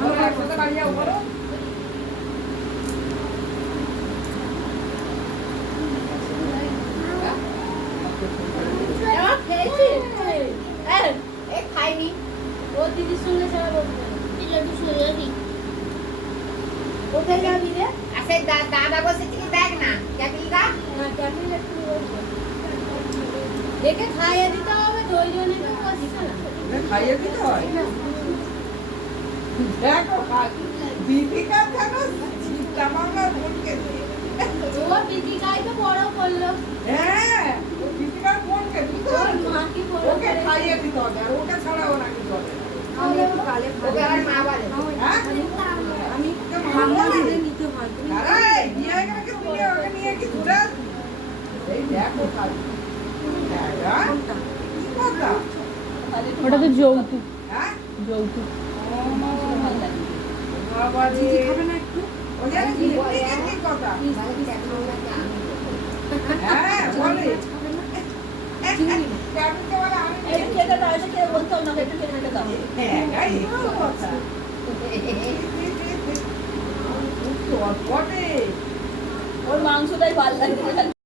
আমরা একসাথে বাড়ি যাবো বলো। খাইনি ও দিদির সঙ্গে ছাড়া বলবে লাড্ডু সরে যাবি কোথায় যাবি রে আচ্ছা দাদা বসেছি কি দেখ না ক্যাপিলটা না ক্যাপিল একটু দেখে খাইয়ে দিতে হবে দুইজনে কেউ বসছে না খাইয়ে দিতে হয় দেখো দীপিকা জানো চিন্তা ভাবনা বোনকে ও দীপিকাই তো বড় করলো হ্যাঁ দীপিকার বোনকে ওর মাকে বড় ওকে খাইয়ে দিতে হবে আর ওকে ছাড়া ও নাকি চলে আমি একটু কালে ওকে আর মা বলে হ্যাঁ আমি মামা দিলে নিতে হয় আরে বিয়ে হয়ে গেলে কি তুমি ওকে নিয়ে কি ঘুরে এই দেখো খালি হ্যাঁ কি কথা ওটা তো যৌতুক হ্যাঁ যৌতুক বাবা জি খাবে না একটু ও জানে কি কি কথা হ্যাঁ বলে কেমন কে বলে আমি এই খেতে দাও এটা কে বলতো না একটু খেতে দাও হ্যাঁ গাই কথা তো বটে ওর মাংসটাই ভালো লাগে